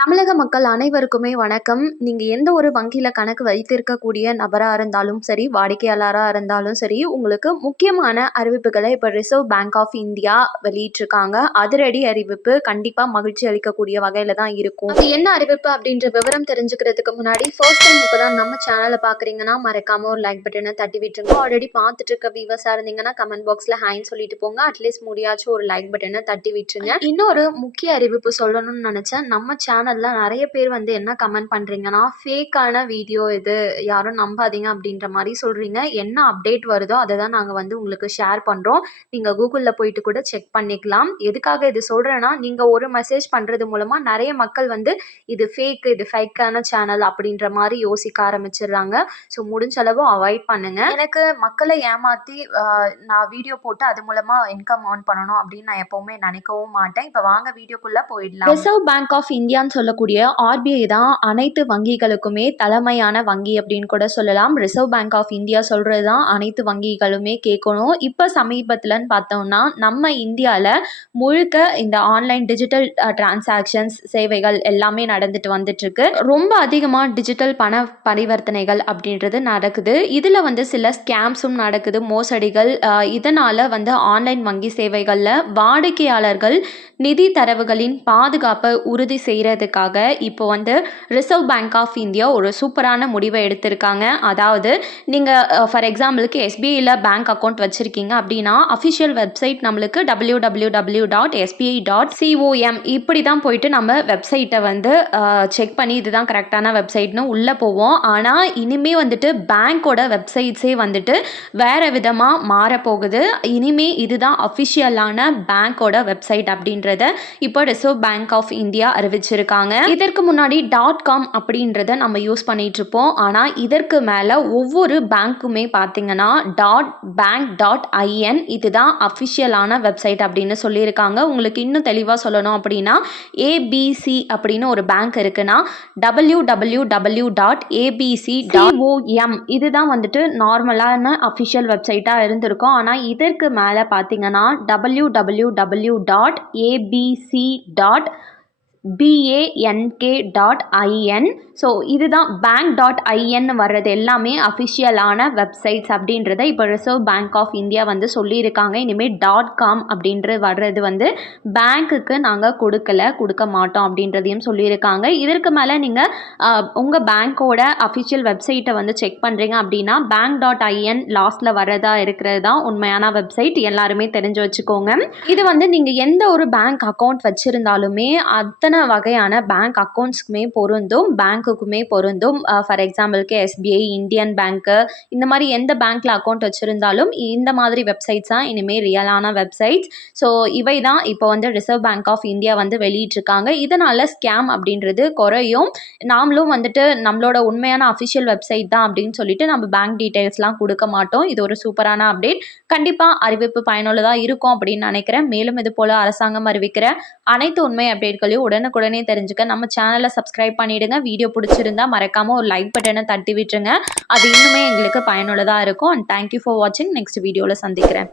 தமிழக மக்கள் அனைவருக்குமே வணக்கம். நீங்கள் எந்த ஒரு வங்கியில் கணக்கு வைத்திருக்கக்கூடிய நபராக இருந்தாலும் சரி வாடிக்கையாளராக இருந்தாலும் சரி உங்களுக்கு முக்கியமான அறிவிப்புகளை இப்போ ரிசர்வ் பேங்க் ஆஃப் இந்தியா வெளியிட்டிருக்காங்க. அதிரடி அறிவிப்பு கண்டிப்பாக மகிழ்ச்சி அளிக்கக்கூடிய வகையில் தான் இருக்கும். அது என்ன அறிவிப்பு அப்படின்ற விவரம் தெரிஞ்சுக்கிறதுக்கு முன்னாடி ஃபர்ஸ்ட் டைம் இப்போ தான் நம்ம சேனலை பார்க்குறீங்கன்னா மறக்காம ஒரு லைக் பட்டனை தட்டி விட்டுருங்க. ஆல்ரெடி பார்த்துட்டு இருக்க வியூவர்ஸாக இருந்தீங்கன்னா கமெண்ட் பாக்ஸில் ஹேன்னு சொல்லிட்டு போங்க. அட்லீஸ்ட் முடியாச்சும் ஒரு லைக் பட்டனை தட்டி விட்டுருங்க. இன்னொரு முக்கிய அறிவிப்பு சொல்லணும்னு நினச்சேன். நம்ம சேனல் சேனலில் நிறைய பேர் வந்து என்ன கமெண்ட் பண்ணுறீங்கன்னா ஃபேக்கான வீடியோ இது யாரும் நம்பாதீங்க அப்படின்ற மாதிரி சொல்கிறீங்க என்ன அப்டேட் வருதோ அதை தான் நாங்கள் வந்து உங்களுக்கு ஷேர் பண்ணுறோம் நீங்கள் கூகுளில் போயிட்டு கூட செக் பண்ணிக்கலாம். எதுக்காக இது சொல்கிறேன்னா நீங்கள் ஒரு மெசேஜ் பண்ணுறது மூலமாக நிறைய மக்கள் வந்து இது ஃபேக் இது ஃபேக்கான சேனல் அப்படின்ற மாதிரி யோசிக்க ஆரம்பிச்சிடுறாங்க. ஸோ முடிஞ்ச அளவு அவாய்ட் பண்ணுங்க. எனக்கு மக்களை ஏமாற்றி நான் வீடியோ போட்டு அது மூலமாக இன்கம் ஏர்ன் பண்ணணும் அப்படின்னு நான் எப்போவுமே நினைக்கவும் மாட்டேன். இப்போ வாங்க வீடியோக்குள்ளே போயிடலாம். ரிசர்வ் பேங்க் ஆஃப் இந்தியான்னு சொல்லக்கூடிய ஆர்பிஐ தான் அனைத்து வங்கிகளுக்குமே தலைமையான வங்கி அப்படின்னு கூட சொல்லலாம். ரிசர்வ் பேங்க் ஆஃப் இந்தியா சொல்கிறது தான் அனைத்து வங்கிகளுமே கேட்கணும். இப்போ சமீபத்தில்னு பார்த்தோம்னா நம்ம இந்தியாவில் முழுக்க இந்த ஆன்லைன் டிஜிட்டல் டிரான்சாக்ஷன்ஸ் சேவைகள் எல்லாமே நடந்துட்டு வந்துட்டுருக்கு. ரொம்ப அதிகமாக டிஜிட்டல் பண பரிவர்த்தனைகள் அப்படின்றது நடக்குது. இதில் வந்து சில ஸ்கேம்ஸும் நடக்குது. மோசடிகள் இதனால் வந்து ஆன்லைன் வங்கி சேவைகளில் வாடிக்கையாளர்கள் நிதி தரவுகளின் பாதுகாப்பை உறுதி செய்கிற செய்கிறதுக்காக இப்போ வந்து ரிசர்வ் பேங்க் ஆஃப் இந்தியா ஒரு சூப்பரான முடிவை எடுத்திருக்காங்க. அதாவது நீங்கள் ஃபார் எக்ஸாம்பிளுக்கு எஸ்பிஐயில் பேங்க் அக்கௌண்ட் வச்சுருக்கீங்க அப்படின்னா அஃபிஷியல் வெப்சைட் நம்மளுக்கு W W W dot SBI dot COM இப்படி தான் போயிட்டு நம்ம வெப்சைட்டை வந்து செக் பண்ணி இதுதான் கரெக்டான வெப்சைட்னு உள்ளே போவோம். ஆனால் இனிமே வந்துட்டு பேங்க்கோட வெப்சைட்ஸே வந்துட்டு வேறு விதமாக மாறப்போகுது. இனிமே இதுதான் அஃபிஷியலான பேங்க்கோட வெப்சைட் அப்படின்றத இப்போ ரிசர்வ் பேங்க் ஆஃப் இந்தியா அறிவிச்சிருக்கு அறிவிச்சிருக்காங்க இதற்கு முன்னாடி டாட் காம் அப்படின்றத நம்ம யூஸ் பண்ணிட்டு இருப்போம் ஆனால் இதற்கு மேலே ஒவ்வொரு பேங்க்குமே பார்த்தீங்கன்னா டாட் பேங்க் டாட் ஐஎன் இதுதான் அஃபிஷியலான வெப்சைட் அப்படின்னு சொல்லியிருக்காங்க. உங்களுக்கு இன்னும் தெளிவாக சொல்லணும் அப்படின்னா ஏபிசி அப்படின்னு ஒரு பேங்க் இருக்குன்னா W W W dot ABC OM இதுதான் வந்துட்டு நார்மலான அஃபிஷியல் வெப்சைட்டாக இருந்திருக்கும். ஆனால் இதற்கு மேலே பார்த்தீங்கன்னா W W W dot ABC dot BANK dot IN so இதுதான் பேங்க் டாட் ஐஎன் வர்றது எல்லாமே அஃபிஷியலான வெப்சைட்ஸ் அப்படின்றத இப்போ ரிசர்வ் பேங்க் ஆஃப் இந்தியா வந்து சொல்லியிருக்காங்க. இனிமேல் டாட் காம் அப்படின்ற வர்றது வந்து பேங்க்குக்கு நாங்கள் கொடுக்கல கொடுக்க மாட்டோம் அப்படின்றதையும் சொல்லியிருக்காங்க. இதற்கு மேலே நீங்கள் உங்கள் பேங்க்கோட அஃபிஷியல் வெப்சைட்டை வந்து செக் பண்ணுறீங்க அப்படின்னா பேங்க் டாட் ஐஎன் லாஸ்ட்டில் வர்றதா இருக்கிறது தான் உண்மையான வெப்சைட் எல்லாருமே தெரிஞ்சு வச்சுக்கோங்க. இது வந்து நீங்கள் எந்த ஒரு பேங்க் அக்கௌண்ட் வச்சுருந்தாலுமே அத்தனை வகையான பேங்க் அக்கௌண்ட்ஸ்க்குமே பொருந்தும் பேங்க்குக்குமே பொருந்தும். ஃபார் எக்ஸாம்பிளுக்கு எஸ்பிஐ இந்தியன் பேங்க்கு இந்த மாதிரி எந்த பேங்க்கில் அக்கௌண்ட் வச்சுருந்தாலும் இந்த மாதிரி வெப்சைட்ஸ் தான் இனிமேல் ரியலான வெப்சைட்ஸ் ஸோ இவை தான் இப்போ வந்து ரிசர்வ் பேங்க் ஆஃப் இந்தியா வந்து வெளியிட்டிருக்காங்க. இதனால் ஸ்கேம் அப்படின்றது குறையும். நாமளும் வந்துட்டு நம்மளோட உண்மையான அஃபிஷியல் வெப்சைட் தான் அப்படின்னு சொல்லிட்டு நம்ம பேங்க் டீட்டெயில்ஸ்லாம் கொடுக்க மாட்டோம். இது ஒரு சூப்பரான அப்டேட் கண்டிப்பாக அறிவிப்பு பயனுள்ளதாக இருக்கும் அப்படின்னு நினைக்கிறேன். மேலும் இது போல் அரசாங்கம் அறிவிக்கிற அனைத்து உண்மை அப்டேட்களையும் உடனே உடனுக்குடனே தெரிஞ்சுக்க. நம்ம சேனலை சப்ஸ்கிரைப் பண்ணிவிடுங்க வீடியோ பிடிச்சிருந்தா மறக்காமல் ஒரு லைக் பட்டனை தட்டி விட்டுருங்க. அது இன்னுமே எங்களுக்கு பயனுள்ளதாக இருக்கும். அண்ட் தேங்க்யூ ஃபார் வாட்சிங் நெக்ஸ்ட் வீடியோவில் சந்திக்கிறேன்.